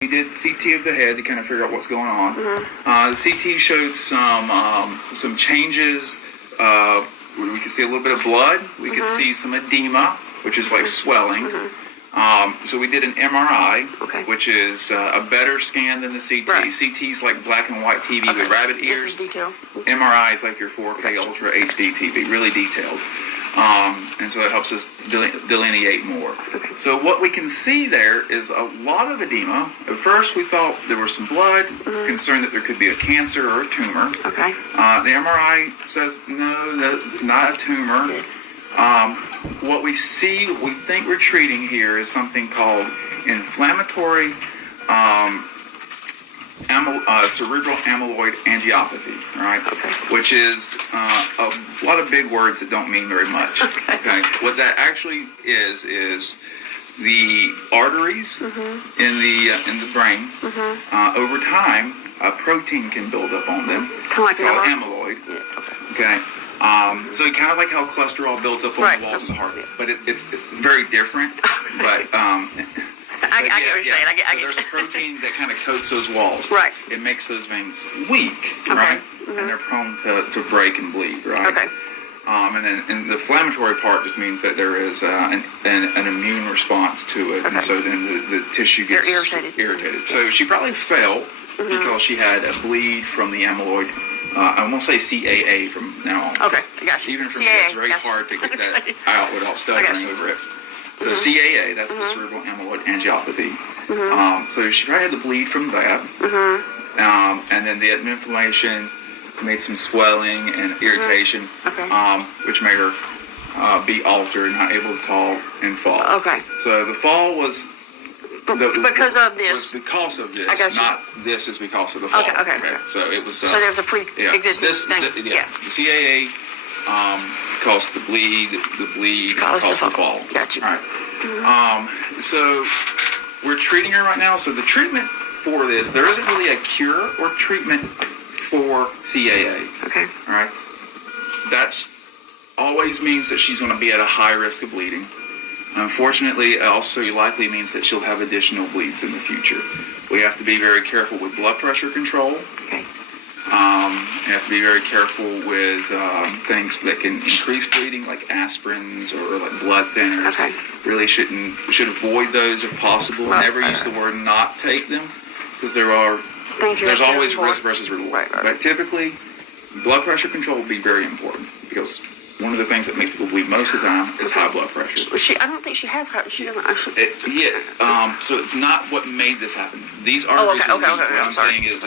We did CT of the head to kind of figure out what's going on. The CT showed some changes. We could see a little bit of blood. We could see some edema, which is like swelling. So we did an MRI, which is a better scan than the CT. Right. CT's like black and white TV with rabbit ears. This is detail. MRI is like your 4K Ultra HD TV, really detailed. And so it helps us delineate more. So what we can see there is a lot of edema. At first we thought there was some blood, concerned that there could be a cancer or a tumor. Okay. The MRI says, no, that's not a tumor. What we see, what we think we're treating here is something called inflammatory cerebral amyloid angiopathy, right? Okay. Which is a lot of big words that don't mean very much. Okay. What that actually is the arteries in the brain. Over time, a protein can build up on them. Kind of like it's called amyloid. Yeah. Okay. So kind of like how cholesterol builds up on the walls of the heart, but it's very different. But So I get what you're saying. I get there's a protein that kind of coats those walls. Right. It makes those veins weak, right? And they're prone to break and bleed, right? Okay. And then the inflammatory part just means that there is an immune response to it, and so then the tissue gets irritated. So she probably fell because she had a bleed from the amyloid. I'm going to say CAA from now on. Okay, I got you. Even for me, CAA, it's very hard to get that out without stuttering over it. So CAA, that's the cerebral amyloid angiopathy. So she probably had the bleed from that. And then the inflammation made some swelling and irritation, which made her be altered, not able to talk and fall. Okay. So the fall was... because of this. Was because of this, I got you. not this is because of the fall. Okay. So it was... So there was a pre-existing thing. The CAA caused the bleed caused the fall. Gotcha. All right. So we're treating her right now. So the treatment for this, there isn't really a cure or treatment for CAA. Okay. All right. That's always means that she's going to be at a high risk of bleeding. Unfortunately, it also likely means that she'll have additional bleeds in the future. We have to be very careful with blood pressure control. Okay. You have to be very careful with things that can increase bleeding, like aspirins or like blood thinners. Okay. Really should avoid those if possible. Never use the word not take them, because there's always risk versus reward. Right. But typically, blood pressure control will be very important, because one of the things that makes people bleed most of the time is high blood pressure. I don't think she has high. She doesn't actually. So it's not what made this happen. These arteries are weak. What I'm saying is